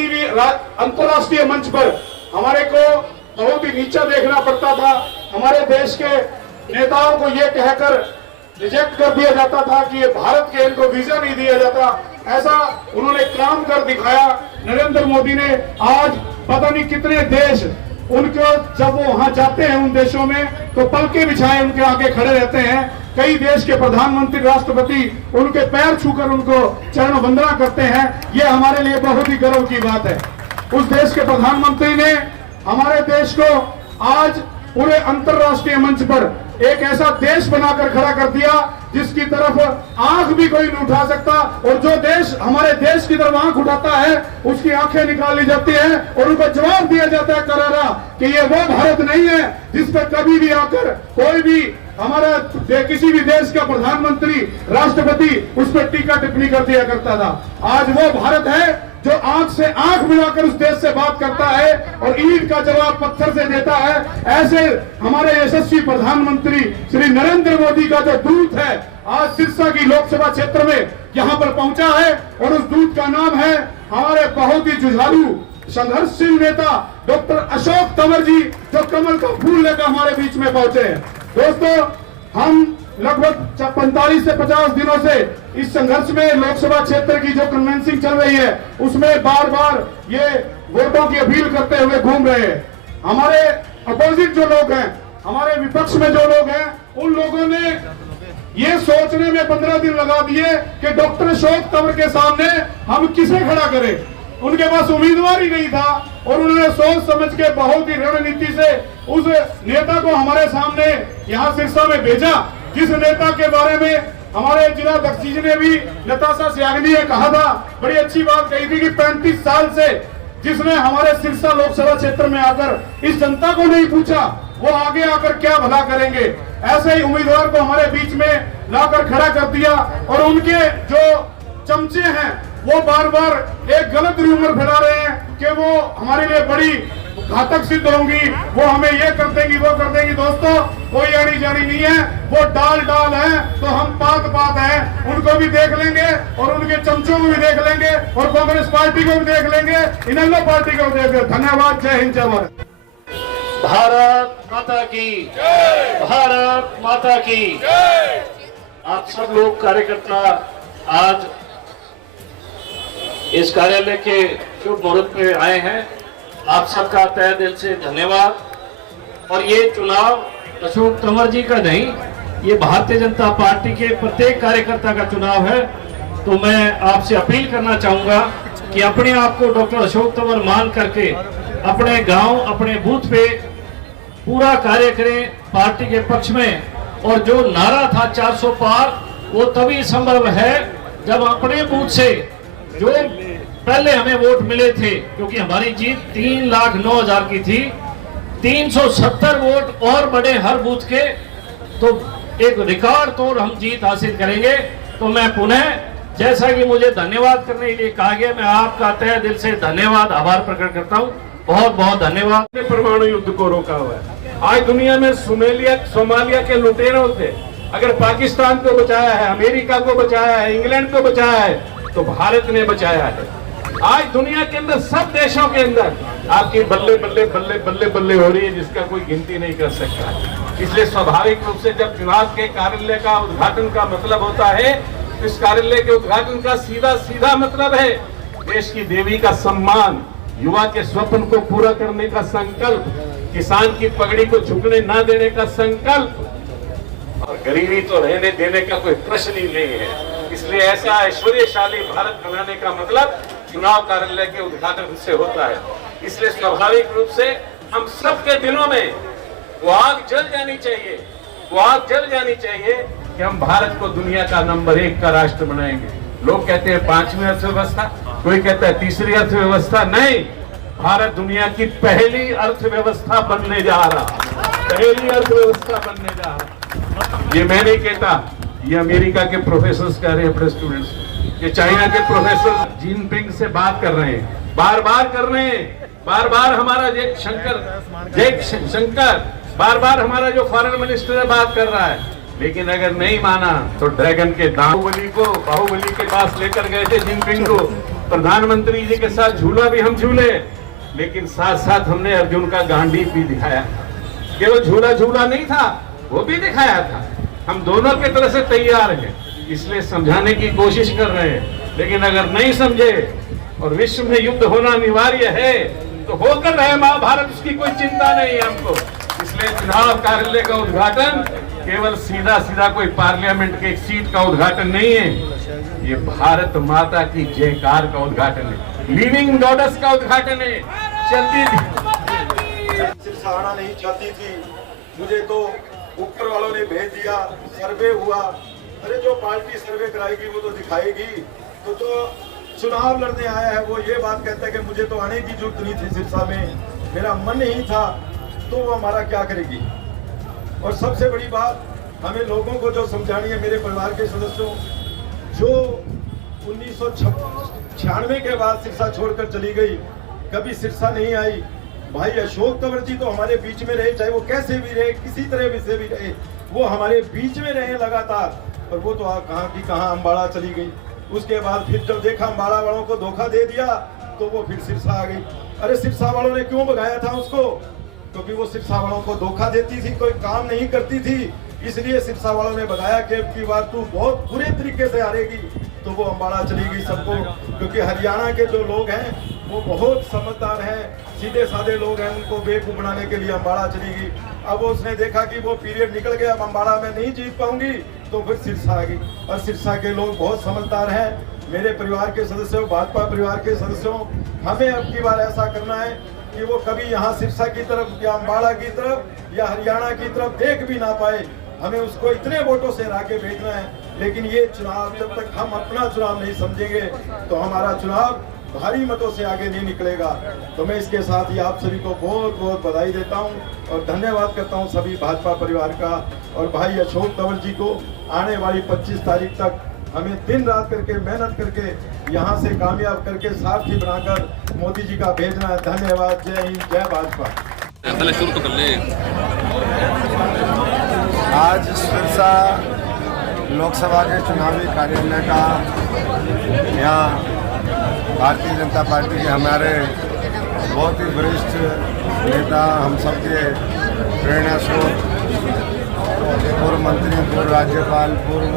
किसी भी अंतर्राष्ट्रीय मंच पर हमारे को बहुत ही नीचा देखना पड़ता था। हमारे देश के नेताओं को ये कहकर रिजेक्ट कर दिया जाता था कि ये भारत के, इनको वीजा नहीं दिया जाता। ऐसा उन्होंने काम कर दिखाया नरेंद्र मोदी ने। आज पता नहीं कितने देश उनको, जब वो वहां जाते हैं उन देशों में, तो पलके बिछाए उनके आगे खड़े रहते हैं। कई देश के प्रधानमंत्री, राष्ट्रपति उनके पैर छूकर उनको चरण वंदना करते हैं। ये हमारे लिए बहुत ही गर्व की बात है। उस देश के प्रधानमंत्री ने हमारे देश को आज पूरे अंतर्राष्ट्रीय मंच पर एक ऐसा देश बनाकर खड़ा कर दिया जिसकी तरफ आंख भी कोई नहीं उठा सकता, और जो देश हमारे देश की तरफ आंख उठाता है उसकी आंखें निकाल ली जाती है और उनको जवाब दिया जाता है करारा कि ये वो भारत नहीं है जिस पर कभी भी आकर कोई भी हमारा किसी भी देश का प्रधानमंत्री, राष्ट्रपति उस पर टीका टिप्पणी कर दिया करता था। आज वो भारत है जो आंख से आंख मिलाकर उस देश से बात करता है और ईंट का जवाब पत्थर से देता है। ऐसे हमारे यशस्वी प्रधानमंत्री श्री नरेंद्र मोदी का जो दूत है आज सिरसा की लोकसभा क्षेत्र में यहाँ पर पहुंचा है, और उस दूत का नाम है हमारे बहुत ही जुझारू संघर्षशील नेता डॉक्टर अशोक तंवर जी, जो कमल का फूल लेकर हमारे बीच में पहुंचे हैं। दोस्तों, हम लगभग 45 से 50 दिनों से इस संघर्ष में लोकसभा क्षेत्र की जो कन्वेंसिंग चल रही है उसमें बार बार ये वोटों की अपील करते हुए घूम रहे हैं। हमारे अपोजिट जो लोग हैं, हमारे विपक्ष में जो लोग हैं, उन लोगों ने ये सोचने में 15 दिन लगा दिए कि डॉक्टर अशोक तंवर के सामने हम किसे खड़ा करें। उनके पास उम्मीदवार ही नहीं था और उन्होंने सोच समझ के बहुत ही रणनीति से उस नेता को हमारे सामने यहाँ सिरसा में भेजा, जिस नेता के बारे में हमारे जिला अध्यक्ष जी ने भी, नताशा त्यागी ने कहा था, बड़ी अच्छी बात कही थी कि 35 साल से जिसने हमारे सिरसा लोकसभा क्षेत्र में आकर इस जनता को नहीं पूछा वो आगे आकर क्या भला करेंगे। ऐसे ही उम्मीदवार को हमारे बीच में लाकर खड़ा कर दिया, और उनके जो चमचे हैं वो बार बार एक गलत रूमर फैला रहे हैं कि वो हमारे लिए बड़ी घातक सिद्ध होंगी, वो हमें ये कर देंगी, वो कर देंगी। दोस्तों, कोई आनी जानी नहीं है, वो डाल डाल है तो हम पात पात हैं। उनको भी देख लेंगे और उनके चमचों को भी देख लेंगे और कांग्रेस पार्टी को भी देख लेंगे, इनेलो पार्टी को भी देख लेंगे। धन्यवाद। जय हिंद, जय भारत। भारत माता की जय, भारत माता की जय। आप सब लोग कार्यकर्ता आज इस कार्यालय के शुभ मुहूर्त पे आए हैं, आप सबका तहे दिल से धन्यवाद। और ये चुनाव अशोक तंवर जी का नहीं, ये भारतीय जनता पार्टी के प्रत्येक कार्यकर्ता का चुनाव है। तो मैं आपसे अपील करना चाहूंगा कि अपने आप को डॉक्टर अशोक तंवर मान करके अपने गांव, अपने बूथ पे पूरा कार्य करें पार्टी के पक्ष में। और जो नारा था 400 पार, वो तभी संभव है जब अपने बूथ से जो पहले हमें वोट मिले थे, क्योंकि हमारी जीत 3,09,000 की थी, 370 वोट और बढ़े हर बूथ के, तो एक रिकॉर्ड तोड़ हम जीत हासिल करेंगे। तो मैं पुनः, जैसा कि मुझे धन्यवाद करने के लिए कहा गया, मैं आपका तहे दिल से धन्यवाद, आभार प्रकट करता हूँ। बहुत बहुत धन्यवाद। परमाणु युद्ध को रोका हुआ है। आज दुनिया में सोमालिया के लुटेरों थे अगर पाकिस्तान को बचाया है, अमेरिका को बचाया है, इंग्लैंड को बचाया है, तो भारत ने बचाया है। आज दुनिया के अंदर सब देशों के अंदर आपकी बल्ले बल्ले बल्ले बल्ले बल्ले हो रही है, जिसका कोई गिनती नहीं कर सकता। इसलिए स्वाभाविक रूप से जब चुनाव के कार्यालय का उद्घाटन का मतलब होता है, इस कार्यालय के उद्घाटन का सीधा सीधा मतलब है देश की देवी का सम्मान, युवा के स्वप्न को पूरा करने का संकल्प, किसान की पगड़ी को झुकने ना देने का संकल्प, और गरीबी तो रहने देने का कोई प्रश्न ही नहीं है। इसलिए ऐसा ऐश्वर्यशाली भारत बनाने का मतलब चुनाव कार्यालय के उद्घाटन से होता है। इसलिए स्वाभाविक रूप से हम सबके दिलों में वो आग जल जानी चाहिए, वो आग जल जानी चाहिए कि हम भारत को दुनिया का नंबर 1 का राष्ट्र बनाएंगे। लोग कहते हैं 5वीं अर्थव्यवस्था, कोई कहता है 3री अर्थव्यवस्था। नहीं, भारत दुनिया की पहली अर्थव्यवस्था बनने जा रहा, पहली अर्थव्यवस्था बनने जा रहा। ये मैं नहीं कहता, ये अमेरिका के प्रोफेसर कह रहे हैं अपने स्टूडेंट्स, ये चाइना के प्रोफेसर जिनपिंग से बात कर रहे हैं, बार बार कर रहे हैं, बार बार हमारा जय शंकर बार बार हमारा जो फॉरेन मिनिस्टर है बात कर रहा है। लेकिन अगर नहीं माना तो ड्रैगन के बाहुबली के पास लेकर गए थे जिनपिंग को, प्रधानमंत्री जी के साथ झूला भी हम झूले, लेकिन साथ साथ हमने अर्जुन का गांडीव भी दिखाया। केवल झूला झूला नहीं था, वो भी दिखाया था। हम दोनों की तरफ से तैयार हैं, इसलिए समझाने की कोशिश कर रहे हैं। लेकिन अगर नहीं समझे और विश्व में युद्ध होना अनिवार्य है तो होकर रहे महाभारत, उसकी कोई चिंता नहीं है हमको। इसलिए चुनाव कार्यालय का उद्घाटन केवल सीधा सीधा कोई पार्लियामेंट के एक सीट का उद्घाटन नहीं है, ये भारत माता की जयकार का उद्घाटन है, लिविंग गॉडेस का उद्घाटन है। चलती सिरसा आना नहीं चाहती थी, मुझे तो ऊपर वालों ने भेज दिया, सर्वे हुआ। अरे जो पार्टी सर्वे कराएगी वो तो दिखाएगी। तो जो चुनाव लड़ने आया है वो ये बात कहता है कि मुझे तो आने की जरूरत नहीं थी सिरसा में, मेरा मन नहीं था, तो वो हमारा क्या करेगी। और सबसे बड़ी बात हमें लोगों को जो समझानी है, मेरे परिवार के सदस्यों, जो 1996 के बाद सिरसा छोड़कर चली गई, कभी सिरसा नहीं आई। भाई अशोक तंवर जी तो हमारे बीच में रहे, चाहे वो कैसे भी रहे, किसी तरह भी से भी रहे, वो हमारे बीच में रहे लगातार। और वो तो कहाँ की कहाँ अम्बाड़ा चली गई। उसके बाद फिर जब देखा अम्बाड़ा वालों को धोखा दे दिया तो वो फिर सिरसा आ गई। अरे सिरसा वालों ने क्यों भगाया था उसको? क्योंकि वो सिरसा वालों को धोखा देती थी, कोई काम नहीं करती थी, इसलिए सिरसा वालों ने बताया कि अब की बार तू बहुत बुरे तरीके से हारेगी। तो वो अम्बाड़ा चली गई सबको, क्योंकि हरियाणा के जो लोग हैं वो बहुत समझदार हैं, सीधे साधे लोग हैं, उनको बेवकूफ बनाने के लिए अम्बाड़ा चली गई। अब उसने देखा कि वो पीरियड निकल गया, अब अम्बाड़ा में नहीं जीत पाऊंगी, तो फिर सिरसा आ गई। और सिरसा के लोग बहुत समझदार हैं। मेरे परिवार के सदस्यों, भाजपा परिवार के सदस्यों, हमें अब की बार ऐसा करना है कि वो कभी यहाँ सिरसा की तरफ या अम्बाड़ा की तरफ या हरियाणा की तरफ देख भी ना पाए। हमें उसको इतने वोटों से हरा के भेजना है। लेकिन ये चुनाव, जब तक हम अपना चुनाव नहीं समझेंगे तो हमारा चुनाव भारी मतों से आगे नहीं निकलेगा। तो मैं इसके साथ ही आप सभी को बहुत बहुत बधाई देता हूं और धन्यवाद करता हूं सभी भाजपा परिवार का। और भाई अशोक तंवर जी को आने वाली 25 तारीख तक हमें दिन रात करके मेहनत करके यहाँ से कामयाब करके सारथी बनाकर मोदी जी का भेजना है। धन्यवाद। जय हिंद, जय भाजपा। आज सिरसा लोकसभा के चुनावी कार्यालय का यहाँ भारतीय जनता पार्टी के हमारे बहुत ही वरिष्ठ नेता, हम सबके प्रेरणा स्रोत, पूर्व मंत्री, पूर्व राज्यपाल, पूर्व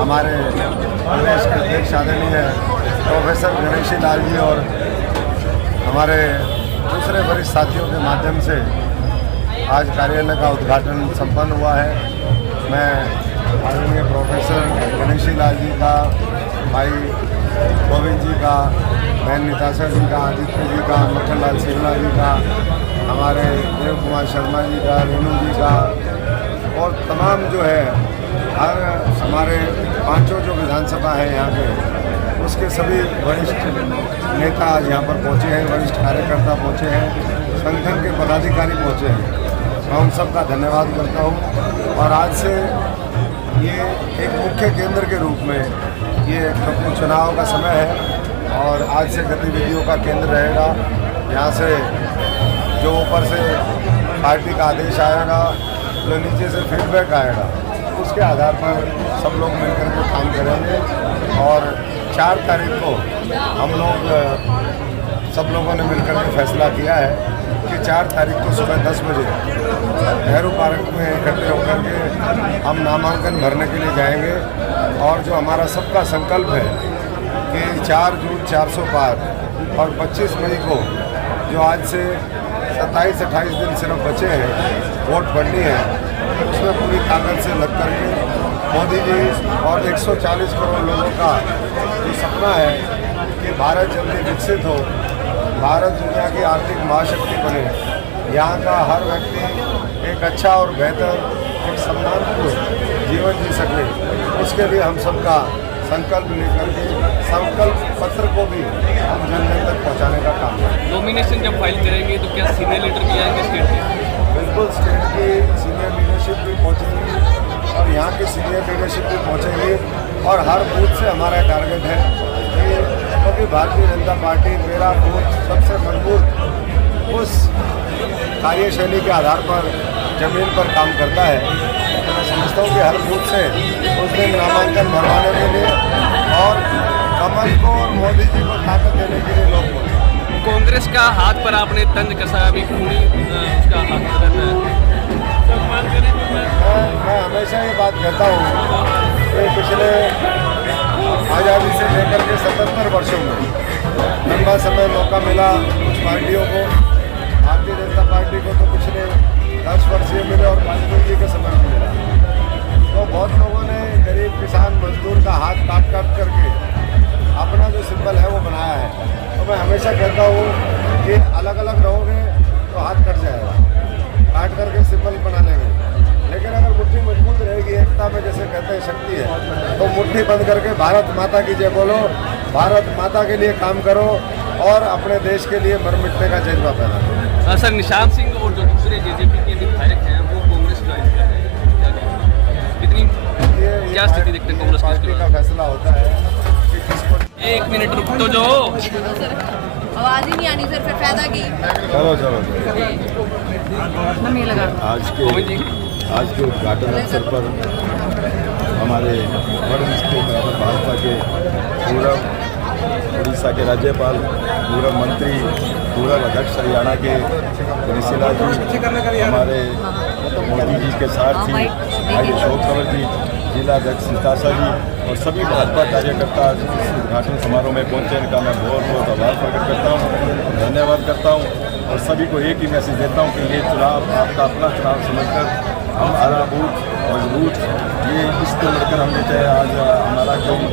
हमारे प्रदेश के अध्यक्ष आदरणीय प्रोफेसर गणेशी लाल जी और हमारे दूसरे वरिष्ठ साथियों के माध्यम से आज कार्यालय का उद्घाटन संपन्न हुआ है। मैं आदरणीय प्रोफेसर गणेशी लाल जी का, भाई गोविंद जी का, बहन निताशा जी का, आदित्य जी का, मक्खन लाल सिंगला जी का, हमारे देव कुमार शर्मा जी का, रेणु जी का और तमाम जो है हर हमारे पांचों जो विधानसभा है यहाँ पे, उसके सभी वरिष्ठ नेता आज यहाँ पर पहुँचे हैं, वरिष्ठ कार्यकर्ता पहुँचे हैं, संगठन के पदाधिकारी पहुँचे हैं। मैं उन सब का धन्यवाद करता हूँ। और आज से ये एक मुख्य केंद्र के रूप में ये चुनाव का समय है और आज से गतिविधियों का केंद्र रहेगा। यहाँ से जो ऊपर से पार्टी का आदेश आएगा, जो नीचे से फीडबैक आएगा, उसके आधार पर सब लोग मिलकर के काम करेंगे। और 4 तारीख को हम लोग सब लोगों ने मिलकर के फैसला किया है कि 4 तारीख को सुबह 10 बजे नेहरू पार्क में इकट्ठे होकर के हम नामांकन भरने के लिए जाएंगे। और जो हमारा सबका संकल्प है कि 4 जून 400 पार और 25 मई को जो आज से 27-28 दिन सिर्फ बचे हैं वोट पड़नी है, उसमें पूरी ताकत से लग करके मोदी जी और 140 करोड़ लोगों का जो सपना है कि भारत जल्दी विकसित हो, भारत दुनिया की आर्थिक महाशक्ति बने, यहाँ का हर व्यक्ति एक अच्छा और बेहतर, एक सम्मानपूर्ण जीवन जी सके, उसके लिए हम सबका संकल्प लेकर के संकल्प पत्र को भी हम जन जन तक पहुँचाने का काम करें। नॉमिनेशन जब फाइल करेंगे तो क्या सीनियर लीडर भी आएंगे स्टेट के? बिल्कुल, स्टेट की सीनियर लीडरशिप भी पहुँचेंगी और यहाँ की सीनियर लीडरशिप भी पहुँचेंगी। और हर बूथ से हमारा टारगेट है कि क्योंकि भारतीय जनता पार्टी मेरा बूथ सबसे मजबूत उस कार्यशैली के आधार पर जमीन पर काम करता है। तो मैं समझता हूँ कि हर बूथ से उस दिन नामांकन भरवाने के लिए और कमल को और मोदी जी को ताकत देने के लिए लोग बोलते हैं। कांग्रेस का हाथ पर आपने तंज कसा, अभी खूनी उसका हाथ रहता है। मैं हमेशा ये बात कहता हूँ कि पिछले आज़ादी से लेकर के 77 वर्षों में लंबा समय मौका मिला कुछ पार्टियों को। भारतीय जनता पार्टी को तो पिछले 10 वर्ष ये मिले और वाजपेयी जी के समय में मिला। तो बहुत लोगों ने गरीब किसान मजदूर का हाथ काट करके अपना जो सिंबल है वो बनाया है। तो मैं हमेशा कहता हूँ कि अलग अलग रहोगे तो हाथ कट जाएगा, काट करके सिंबल बना लेंगे। लेकिन अगर मुट्ठी मजबूत रहेगी, एकता में जैसे कहते हैं शक्ति है, तो मुट्ठी बंद करके भारत माता की जय बोलो, भारत माता के लिए काम करो और अपने देश के लिए मर मिटने का जज्बा पैदा करो। सर, निशान सिंह और जो दूसरे जेजेपी के विधायक हैं वो कांग्रेस ज्वाइन कर रहे हैं, कितनी क्या स्थिति देखते हैं कांग्रेस पार्टी का फैसला होता है कि किसको। 1 मिनट रुक तो जो आवाज ही नहीं आनी सर, फिर फायदा की। चलो हमें लगा आज के उद्घाटन अवसर पर हमारे वरिष्ठ भाजपा के पूर्व उड़ीसा के राज्यपाल, पूर्व मंत्री, पूर्व अध्यक्ष हरियाणा के ऋषिला जी, हमारे मोदी जी के सारथी भाई अशोक तंवर जी, जिला अध्यक्ष निताशा जी और सभी भाजपा कार्यकर्ता इस उद्घाटन समारोह में पहुंचे, इनका मैं बहुत बहुत आभार प्रकट करता हूं, धन्यवाद करता हूं और सभी को एक ही मैसेज देता हूं कि ये चुनाव आपका अपना चुनाव समझकर हम हरा बूथ मजबूत ये इसको लेकर हमने चाहे आज हमारा कोई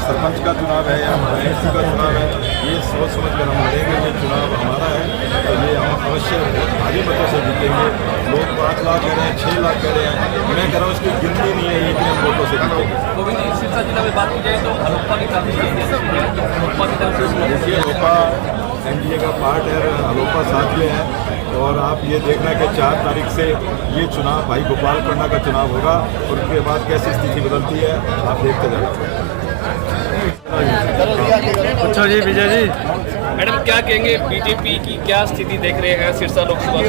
सरपंच का चुनाव है या एमएलसी का चुनाव है, ये सोच समझ कर हम लड़ेंगे। ये चुनाव हमारा है तो ये हम अवश्य बहुत भारी मतों से जीतेंगे। लोग 5 लाख कह रहे हैं, 6 लाख कह रहे हैं, मैं कह रहा हूँ इसकी गिनती नहीं है, ये इतने वोटों से जीतेंगे। गोविंद जी, सिरसा जिला में बात की जाए तो हलोपा की काफी देखिए, हलोपा एनडीए का पार्ट है, हलोपा साथ में है और आप ये देखना कि 4 तारीख से ये चुनाव भाई गोपाल करना का चुनाव होगा और उसके बाद कैसी स्थिति बदलती है आप देखते जाना। अच्छा जी, विजय जी, मैडम क्या कहेंगे, बीजेपी की क्या स्थिति देख रहे हैं सिरसा लोकसभा?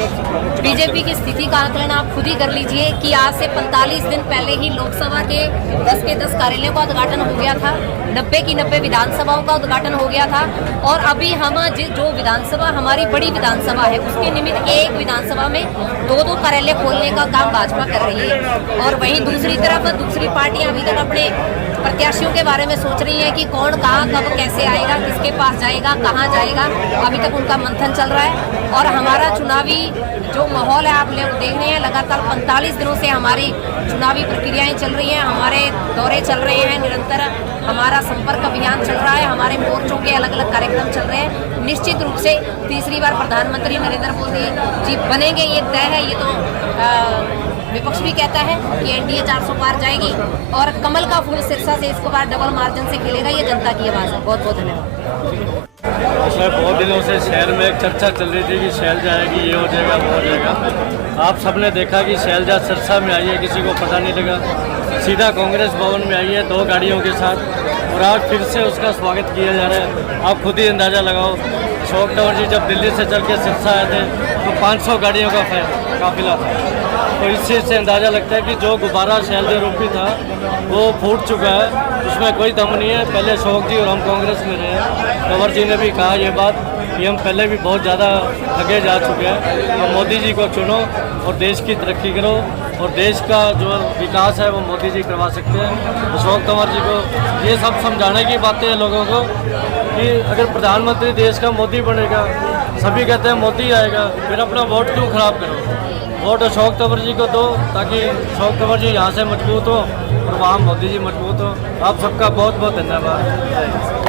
बीजेपी की स्थिति का आकलन आप खुद ही कर लीजिए कि आज से 45 दिन पहले ही लोकसभा के 10 के 10 कार्यालयों का उद्घाटन हो गया था, 90 की 90 विधानसभाओं का उद्घाटन हो गया था और अभी हम जो विधानसभा हमारी बड़ी विधानसभा है उसके निमित्त एक विधानसभा में 2-2 कार्यालय खोलने का काम भाजपा कर रही है। और वहीं दूसरी तरफ दूसरी पार्टियां अभी तक अपने प्रत्याशियों के बारे में सोच रही है कि कौन कहाँ कब कैसे आएगा, किसके पास जाएगा, कहाँ जाएगा, अभी तक उनका मंथन चल रहा है। और हमारा चुनावी जो माहौल है आप लोग देख रहे हैं, लगातार 45 दिनों से हमारी चुनावी प्रक्रियाएं चल रही हैं, हमारे दौरे चल रहे हैं, निरंतर हमारा संपर्क अभियान चल रहा है, हमारे मोर्चों के अलग अलग कार्यक्रम चल रहे हैं। निश्चित रूप से तीसरी बार प्रधानमंत्री नरेंद्र मोदी जी बनेंगे, ये तय है। ये तो विपक्ष भी कहता है कि एनडीए 400 पार जाएगी और कमल का फूल सिरसा से इसको बार डबल मार्जिन से खेलेगा, ये जनता की आवाज़ है। बहुत बहुत धन्यवाद। सर, बहुत दिनों से शहर में एक चर्चा चल रही थी कि शैलजा आएगी, ये हो जाएगा, वो हो जाएगा। आप सबने देखा कि शैलजा सिरसा में आई है, किसी को पता नहीं लगा, सीधा कांग्रेस भवन में आई है 2 गाड़ियों के साथ और आज फिर से उसका स्वागत किया जा रहा है। आप खुद ही अंदाज़ा लगाओ, अशोक तंवर जी जब दिल्ली से चल के सिरसा आए थे तो 500 गाड़ियों का काफिला था। तो इस चीज़ से अंदाज़ा लगता है कि जो गुब्बारा शैलजा रूपी था वो फूट चुका है, उसमें कोई दम नहीं है। पहले अशोक जी और हम कांग्रेस में रहे हैं, तंवर जी ने भी कहा ये बात कि हम पहले भी बहुत ज़्यादा ठगे जा चुके हैं। हम मोदी जी को चुनो और देश की तरक्की करो और देश का जो विकास है वो मोदी जी करवा सकते हैं। अशोक तंवर जी को ये सब समझाने की बातें हैं लोगों को कि अगर प्रधानमंत्री देश का मोदी बनेगा, सभी कहते हैं मोदी आएगा, फिर अपना वोट क्यों खराब करो। वोट अशोक तंवर जी को दो ताकि अशोक तंवर जी यहाँ से मजबूत हो और वहाँ मोदी जी मजबूत हो। आप सबका बहुत बहुत धन्यवाद।